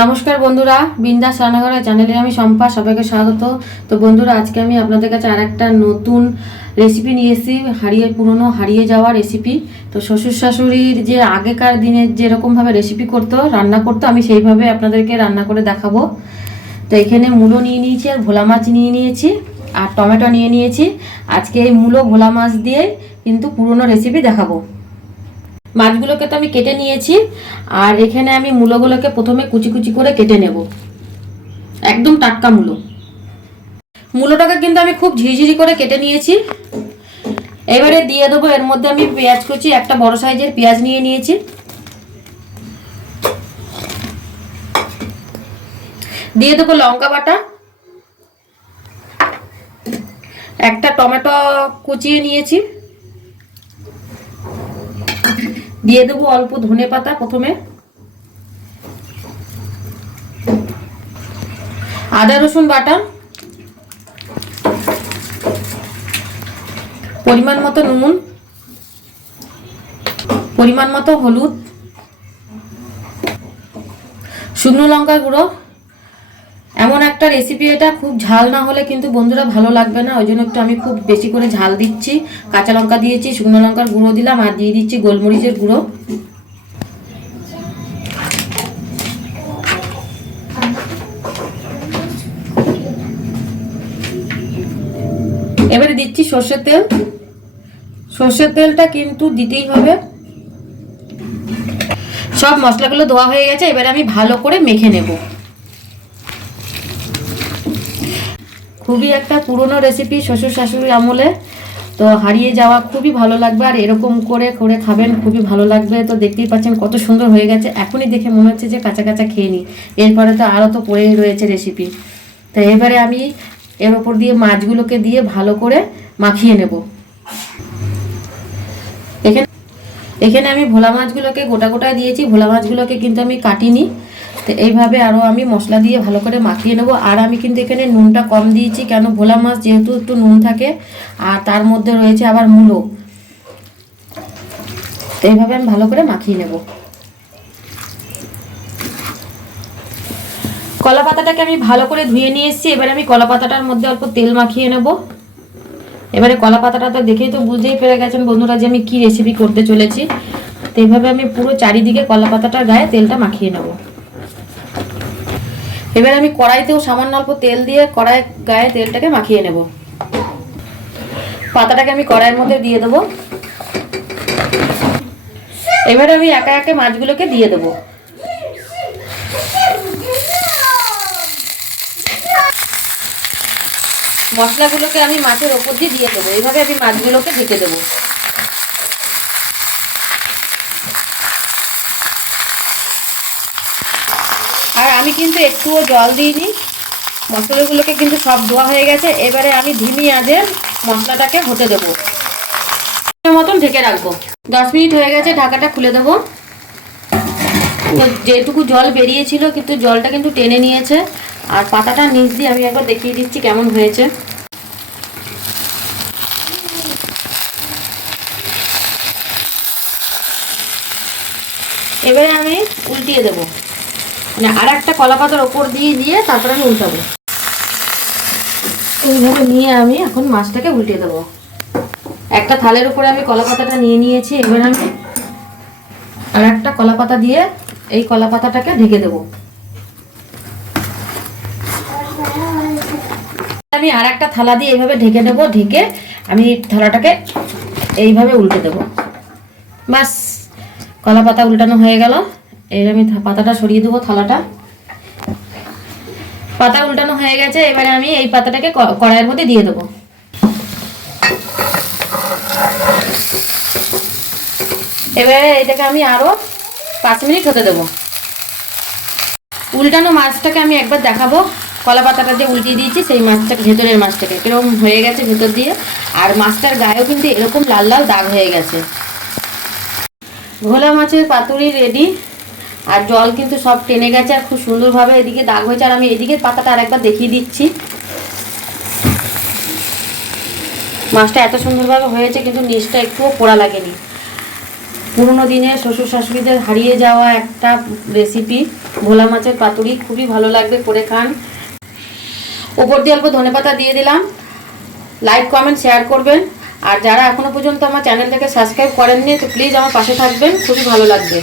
নমস্কার বন্ধুরা, বিন্দাস রান্নাঘরের চ্যানেলে আমি শম্পা, সবাইকে স্বাগত। তো বন্ধুরা, আজকে আমি আপনাদের কাছে আর একটা নতুন রেসিপি নিয়ে এসেছি, হারিয়ে যাওয়া রেসিপি। তো শ্বশুর শাশুড়ির যে আগেকার দিনে যেরকমভাবে রেসিপি করতো, রান্না করতো, আমি সেইভাবে আপনাদেরকে রান্না করে দেখাবো। তো এখানে মূলো নিয়ে নিয়েছি, আর ভোলা মাছ নিয়ে নিয়েছি, আর টমেটো নিয়ে নিয়েছি। আজকে এই মূলো ভোলা মাছ দিয়ে কিন্তু পুরনো রেসিপি দেখাবো। মাছগুলোকে তো আমি কেটে নিয়েছি, আর এখানে আমি মূলোগুলোকে প্রথমে কুচি কুচি করে কেটে নেব, একদম টাটকা মূলোটাকে কিন্তু আমি খুব ঝিরিঝিরি করে কেটে নিয়েছি। এবারে দিয়ে দেবো এর মধ্যে আমি পেঁয়াজ কুচি, একটা বড় সাইজের পেঁয়াজ নিয়ে নিয়েছি। দিয়ে দেবো লঙ্কা বাটা, একটা টমেটো কুচিয়ে নিয়েছি। দিয়ে দেবো অল্প ধনে পাতা প্রথমে, আদা রসুন বাটা, পরিমাণ মতো নুন, পরিমাণ মতো হলুদ, শুকনো লঙ্কা গুঁড়ো। এমন একটা রেসিপি, এটা খুব ঝাল না হলে কিন্তু বন্ধুরা ভালো লাগবে না, ওই জন্য একটু আমি খুব বেশি করে ঝাল দিচ্ছি। কাঁচা লঙ্কা দিয়েছি, শুকনো লঙ্কার গুঁড়ো দিলাম, আর দিয়ে দিচ্ছি গোলমরিচের গুঁড়ো। এবারে দিচ্ছি সর্ষের তেল। সর্ষের তেলটা কিন্তু দিতেই হবে। সব মশলাগুলো ধোয়া হয়ে গেছে, এবারে আমি ভালো করে মেখে নেব। খুবই একটা পুরনো রেসিপি, শ্বশুর শাশুড়ির আমলে। তো হারিয়ে যাওয়া, খুবই ভালো লাগবে, আর এরকম করে করে খাবেন, খুবই ভালো লাগবে। তো দেখতেই পাচ্ছেন কত সুন্দর হয়ে গেছে, এখনই দেখে মনে হচ্ছে যে কাঁচা কাঁচা খেয়ে নিই। এরপরে তো আরও তো পড়েই রয়েছে রেসিপি। তো এবারে আমি এর ওপর দিয়ে মাছগুলোকে দিয়ে ভালো করে মাখিয়ে নেব। এখানে এখানে আমি ভোলা মাছগুলোকে গোটা গোটা দিয়েছি, ভোলা মাছগুলোকে কিন্তু আমি কাটিনি। তো এইভাবে আরও আমি মশলা দিয়ে ভালো করে মাখিয়ে নেব। আর আমি কিন্তু এখানে নুনটা কম দিয়েছি, কেন ভোলা মাছ যেহেতু একটু নুন থাকে, আর তার মধ্যে রয়েছে আবার মূলো। তো এইভাবে আমি ভালো করে মাখিয়ে নেব। কলা পাতাটাকে আমি ভালো করে ধুয়ে নিয়ে এসেছি, এবারে আমি কলা পাতাটার মধ্যে অল্প তেল মাখিয়ে নেব। এবারে কলা পাতাটা তো দেখেই তো বুঝতেই পেরে গেছেন বন্ধুরা যে আমি কি রেসিপি করতে চলেছি। তো এইভাবে আমি পুরো চারিদিকে কলা পাতাটার গায়ে তেলটা মাখিয়ে নেব। এবার আমি কড়াইতেও সামান্য অল্প তেল দিয়ে কড়াই গায়ে তেলটাকে মাখিয়ে নেব। পাতাটাকে আমি কড়াইয়ের মধ্যে দিয়ে দেবো। এবার আমি একে একে মাছগুলোকে দিয়ে দেবো। মশলাগুলোকে আমি মাছের ওপর দিয়ে দেবো। এইভাবে আমি মাছগুলোকে ঢেকে দেবো। আর আমি কিন্তু একটুও জল দিইনি, মশলাগুলোকে কিন্তু সব ধোয়া হয়ে গেছে। এবারে আমি ধিমি আঁচে মশলাটাকে হতে দেবো, মতন ঢেকে রাখবো। 10 মিনিট হয়ে গেছে, ঢাকাটা খুলে দেবো। যেটুকু জল বেরিয়েছিল, কিন্তু জলটা কিন্তু টেনে নিয়েছে। আর পাতাটা নিচ দিয়ে আমি একবার দেখিয়ে দিচ্ছি কেমন হয়েছে। এবারে আমি উল্টিয়ে দেবো, মানে আর একটা কলা পাতার ওপর দিয়ে তারপরে আমি উল্টাবো। এইভাবে নিয়ে আমি এখন মাছটাকে উল্টে দেবো। একটা থালের উপরে আমি কলা পাতাটা নিয়ে নিয়েছি। এবার আমি আর একটা কলা পাতা দিয়ে এই কলা পাতাটাকে ঢেকে দেবো। আমি আর একটা থালা দিয়ে এইভাবে ঢেকে দেবো। ঢেকে আমি থালাটাকে এইভাবে উল্টে দেবো। বাস, কলা পাতা উল্টানো হয়ে গেল। এবার আমি পাতাটা সরিয়ে দেবো, থালাটা। পাতা উল্টানো হয়ে গেছে, এবারে আমি এই পাতাটাকে কড়াইয়ের মধ্যে দিয়ে দেবো। এবারে এটাকে আমি আরো 5 মিনিট হতে দেবো। উল্টানো মাছটাকে আমি একবার দেখাবো। কলা পাতাটা যে উল্টিয়ে দিয়েছি, সেই মাছটাকে, ভেতরের মাছটাকে কিরকম হয়ে গেছে ভেতর দিয়ে। আর মাছটার গায়েও কিন্তু এরকম লাল লাল দাগ হয়ে গেছে। ভোলা মাছের পাতুরি রেডি। আর জল কিন্তু সব টেনে গেছে, আর খুব সুন্দরভাবে এদিকে দাগ হয়েছে। আর আমি এদিকে পাতাটা আরেকবার দেখিয়ে দিচ্ছি। মাছটা এত সুন্দরভাবে হয়েছে, কিন্তু নিচটা একটুও পোড়া লাগেনি। পুরোনো দিনে শ্বশুর শাশুড়িদের হারিয়ে যাওয়া একটা রেসিপি, ভোলা মাছের পাতুরি। খুবই ভালো লাগবে, করে খান। ওপর দিয়ে অল্প ধনেপাতা দিয়ে দিলাম। লাইক কমেন্ট শেয়ার করবেন। আর যারা এখনো পর্যন্ত আমার চ্যানেলটাকে সাবস্ক্রাইব করেননি, তো প্লিজ আমার পাশে থাকবেন, খুবই ভালো লাগবে।